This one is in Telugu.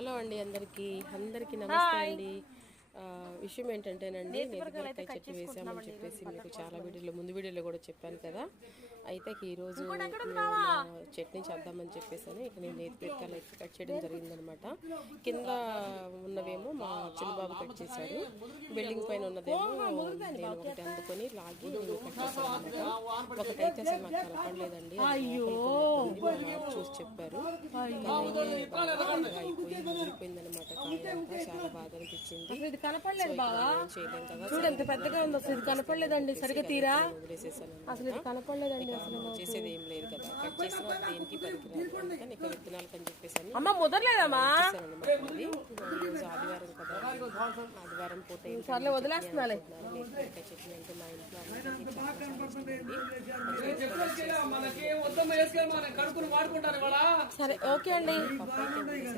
హలో అండి, అందరికీ నమస్తే అండి. విషయం ఏంటంటేనండి, నేతిబీరకాయ చెట్టు వేసామని చెప్పేసి మీకు చాలా ముందు వీడియోలో కూడా చెప్పాను కదా. అయితే ఈరోజు చట్నీ చేద్దామని చెప్పేసి ఇక నేను నేతిబీరకాయలు అయితే కట్ చేయడం జరిగిందనమాట. కింద ఉన్నవేమో మా చిన్నబాబు కట్ చేశాడు, బిల్డింగ్ పైన ఉన్నదేమో నేను ఒకటి అందుకొని లాగి నేను కట్ చేశాను అనమాట. ఒకటైతే అసలు నాకు కనపడలేదండి, చూసి చెప్పారు. అయిపోయిందనమాట. చాలా బాధ అనిపించింది. కనపడలేదు బాగా, చూడు ఎంత పెద్దగా ఉంది. అసలు ఇది కనపడలేదండి, సరిగ్గా తీరా అసలు ఇది కనపడలేదండి. అసలు చేసేది ఏం లేదు కదా, కట్ చేసిన దేనికి పనికిరాదు కానీ ఇక విత్తనాలకు అని చెప్పేసి అమ్మ ముదరలేదమ్మా. ఆదివారం కదా, ఆదివారం పూట సర్లే వదిలేస్తున్నాలే. చట్నీ అంటే మా ఇంట్లో సరే ఓకే అండి.